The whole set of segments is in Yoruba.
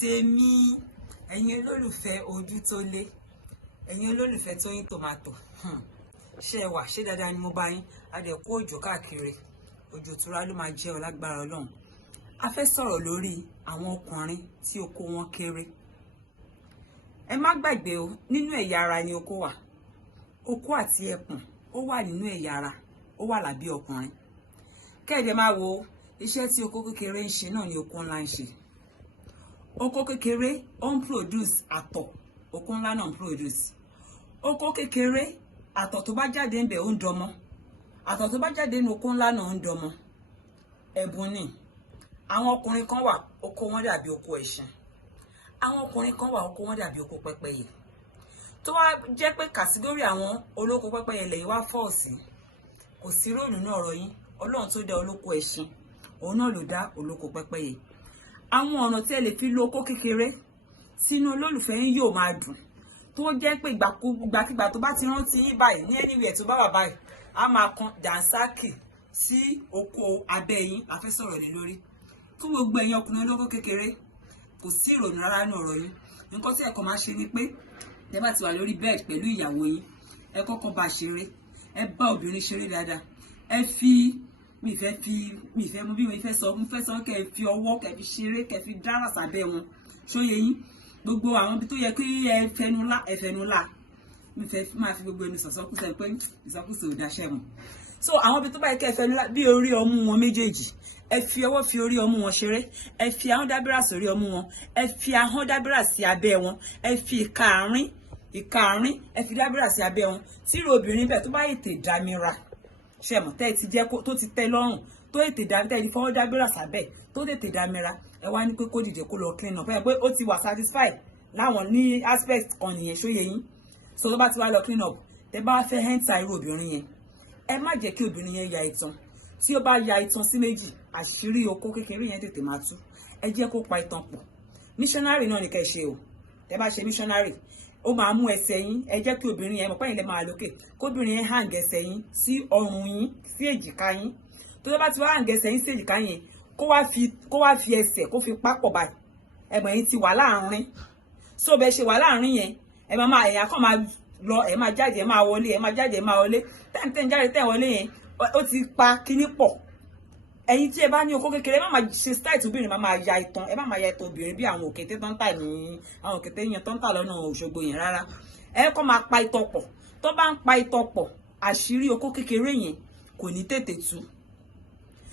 tèmi ẹ̀yin olólùfẹ́ ojú tó lé ẹ̀yin olólùfẹ́ Toyin Tomato ṣé wà ṣé dáadáa ni mo bá yín a dẹ̀ kó òjò káàkiri òjò tura ló máa jẹ́ ọlágbára Ọlọ́run. A fẹ́ sọ̀rọ̀ lórí àwọn ọkùnrin tí oko wọn kéré. Ẹ má gbàgbé o, nínú ẹ̀yà ara ni oko wà. Oko àti ẹpọ̀n ó wà nínú ẹ̀yà ara, ó wà lábí ọkùnrin. Kẹ́ẹ̀dẹ̀ máa wo iṣẹ́ tí oko kékeré ń ṣe náà ni oko ńlá ń ṣe. Oko kékeré ó ń produce àtọ̀, oko ńlá náà ń produce. Oko kékeré àtọ̀ tó bá jáde ń bẹ̀ ó ń dọmọ. Àtọ̀ tó bá jáde ní oko ńlá náà ń dọmọ. Ẹ̀bùn ni. Àwọn ọkùnrin kan wà oko wọn dàbí oko ẹṣin. Àwọn ọkùnrin kan wà oko wọn dàbí oko pẹ́pẹ́yẹ. Tó wá jẹ́ pé kàtígórì àwọn olóko pẹ́pẹ́yẹ lẹ́yìn wá fọ́ sí. Kò sí róòlù náà ọ̀rọ̀ yín. Ọlọ́run tó dá olóko ẹṣin, òun náà ló dá olóko pẹ́pẹ́yẹ. Àwọn ọ̀nà tí ẹ lè fi lo oko kékeré sínú olólùfẹ́ yín yóò máa dùn. Tó jẹ́ pé ìgbàkígbà tó bá ti rántí yín báyìí ní anywhere tó bá wà báyìí, a máa kan dànsákì sí oko abẹ́ yín. A fẹ́ sọ̀rọ̀ ní lórí. Kí gbogbo ẹ̀yin ọkùnrin olóko kékeré kò sí ìrònú rárá ní ọ̀rọ̀ yín. Nǹkan tí ẹ kàn máa ṣe ni pé tẹ́ bá ti wà lórí bed pẹ̀lú ìyàwó yín, ẹ kọ́kọ́ bá ṣeré, ẹ bá obìnrin ṣeré dáadáa. Ẹ fi mi fẹ́ mú bí mo fẹ́ sọ kẹ́ fi ọwọ́ kẹ́ fi ṣeré kẹ́ fi dára sábẹ́ wọn. Ṣóyè yín gbogbo àwọn ibi tó yẹ kí ẹ fẹnu là mi fẹ́ máa fi gbogbo ẹnu sọ̀sọ́kùsọ pé ìsọkùsọ ò dáṣẹ́ mọ̀. So àwọn ibi tó bá yẹ kẹ́ fẹnu là bí orí ọmú wọn méjèèjì, ẹ fi ọwọ́ fi orí ọmú wọn ṣeré, ẹ fi ahọ́n dábírà sórí ọmú wọn, ẹ fi ahọ́n dábírà sí abẹ́ wọn, ẹ fi ìka àárín ẹ fi dábírà sí abẹ́ wọn. Tíro obìnrin bẹ́ẹ̀ tó bá ètè dámira ṣe mọ̀ tẹ́ ti jẹ́ tó ti tẹ́ lọ́rùn tó ètè dámira tẹ́ ti fọwọ́ dábírà sábẹ́ tó tètè dámira ẹ wá ní pé kó dìde kó lọ clean up pé ó ti wà satisfied láwọn ní aspect kan nìyẹn. Ṣóyè yín so tó bá ti wá lọ clean up tẹ́ bá fẹ́ ẹ́ńtà irú obìnrin yẹn ẹ má jẹ́ kí obìnrin yẹn ya ìtàn. Tí ó bá ya ìtàn sí méjì àṣírí oko kékeré yẹn tètè máa tú. Ẹ jẹ́ kó pa ìtàn pọ̀. Missionary náà ni kẹ́ ṣe o. Tẹ́ bá ṣe missionary ó máa mú ẹsẹ̀ yín, ẹ jẹ́ kí obìnrin yẹn mọ̀ pé ẹ̀yin lè máa lókè, kóbìnrin yẹn hang ẹsẹ̀ yín sí ọrùn yín sí èjìká yín. Tó bá ti wá hang ẹsẹ̀ yín sí èjìká yẹn kó wá fi ẹsẹ̀ kó fi pápọ̀ báyìí. Ẹ̀mọ̀ yín ti wà láàrin. So bẹ́ẹ̀ ṣe wà láàrin yẹn ẹ máa ẹ̀yà kan máa lọ ẹ máa jáde ẹ máa wọlé ẹ máa jáde ẹ máa wọlé tẹ́ ń jáde tẹ́ ń wọlé yẹn ó ti pa kíní pọ̀. Ẹ̀yin tí ẹ bá ní oko kékeré má máa ṣe style tí obìnrin máa ya ìtàn, ẹ má máa ya ìtàn obìnrin bí àwọn òkété tó ń tà ní àwọn òkété yẹn tó ń tà lọ́nà Òṣogbo yẹn rárá. Ẹ kọ́ máa pa ìtàn pọ̀. Tó bá ń pa ìtàn pọ̀ àṣírí oko kékeré yẹn kò ní tètè tú.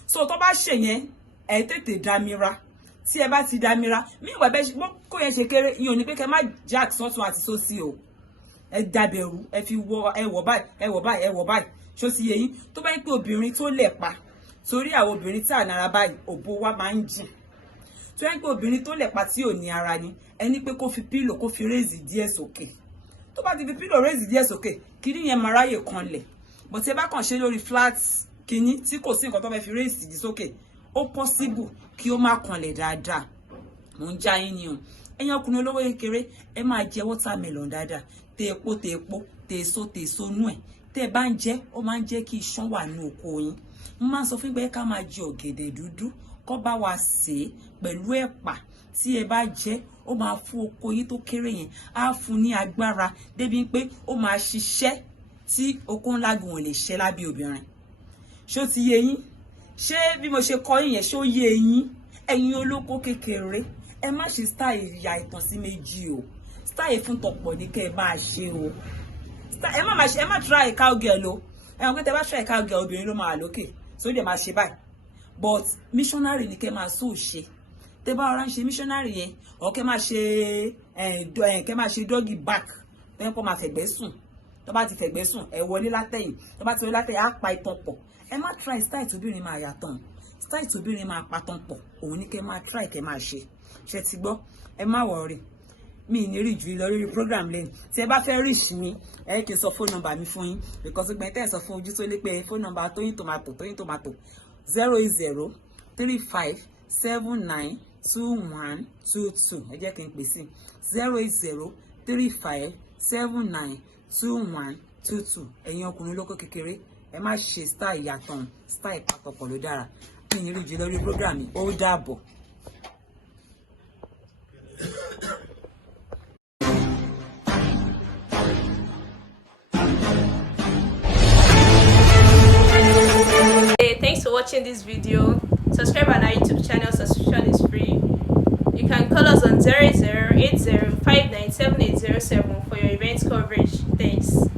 So tó bá ṣe yẹn ẹ tètè dámira. Tí ẹ bá ti dámira mí ìwà bẹ́ẹ̀ kó yẹn ṣe kéré yín ò ní pé kẹ́ má jack sọ́tún àti sósì o. Ẹ dábẹ̀rù ẹ fi wọ̀ báyìí ṣó ti yé yín. Tó bá yẹ pé obìnrin tó lẹ̀ pa torí àwọn obìnrin tí ànàrà báyìí òbó wa máa ń jìn. Tó yẹ pé obìnrin tó lẹ̀ pa tí ò ní ara ni ẹni pé kó fi pílò kó fi réèzì díẹ̀ sókè. Tó bá ti fi pílò réèzì díẹ̀ sókè kíní yẹn máa ráyè kanlẹ̀. Bó ti ẹ bá kàn ṣe lórí flat kíní tí kò sí nǹkan tó fẹ́ fi réèzì dí sókè ó possible kí ó má kanlẹ̀ dáadáa. Mò ń já yín ni o. Ẹ̀yin ọkùnrin olówó kékeré ẹ máa jẹ watermelon dáadáa tẹ epo tẹ èso nú ẹ̀. Tẹ́ ẹ bá ń jẹ ó máa ń jẹ́ kí iṣan wà ní oko yín. Mo máa ń sọ fún pé ká máa jẹ ọ̀gẹ̀dẹ̀ dúdú kó bá wa sè é pẹ̀lú ẹ̀pà. Tí ẹ bá jẹ ó máa fún oko yín tó kéré yẹn á fún ní agbára débi pé ó máa ṣiṣẹ́ tí oko ńlá gùn ò lè ṣe lábẹ́ obìnrin. Ṣó ti yé yín? Ṣé bí mo ṣe kọ́ yín yẹn ṣó yé yín? Ẹ̀yin olóko kékeré ẹ má ṣe style ìyá ìtàn sí méjì o. Style fún tọ̀pọ̀ ní kẹ́ ẹ máa ṣe o. Ẹ má try cowgirl o. Ẹ̀wọ̀n pé tẹ́ bá try cowgirl obìnrin ló máa lókè so dẹ̀ máa ṣe báyìí. But missionary ni kẹ́ máa so ṣe. Tẹ́ bá ọ̀rá ń ṣe missionary yẹn or kẹ́ máa ṣe doggy back tẹ́ kó máa fẹ̀gbẹ́ sùn. Tó bá ti fẹ̀gbẹ́ sùn ẹ wọlé látẹ̀yìn. Tó bá ti wọlé látẹ̀yìn á pa ìtàn pọ̀. Ẹ má try style tí obìnrin máa yàtọ̀. Style tí obìnrin máa pa tàn pọ̀ òun ni kẹ́ máa try kẹ́ máa ṣe. Ṣé ti gbọ́? Ẹ má worry. Mi ní rí ju lọ lórí program lẹ́yìn. Tí ẹ bá fẹ́ reach mi ẹ kí n sọ phone number mi fún yín because gbẹ̀ tẹ́ ẹ sọ fún ojú tó lé pé phone number Toyin Tomato 08035792122. Ẹ jẹ́ kí n pè sí 08035792122. Ẹ̀yin ọkùnrin olóko kékeré ẹ má ṣe style ìyàtọ̀ style papọ̀ ló dára. Mi ní rí ju lórí program mi ó dàbọ̀. watching this video. Subscribe on our YouTube channel. Subscription is free. You can call us on 0080597807 for your event coverage. Thanks.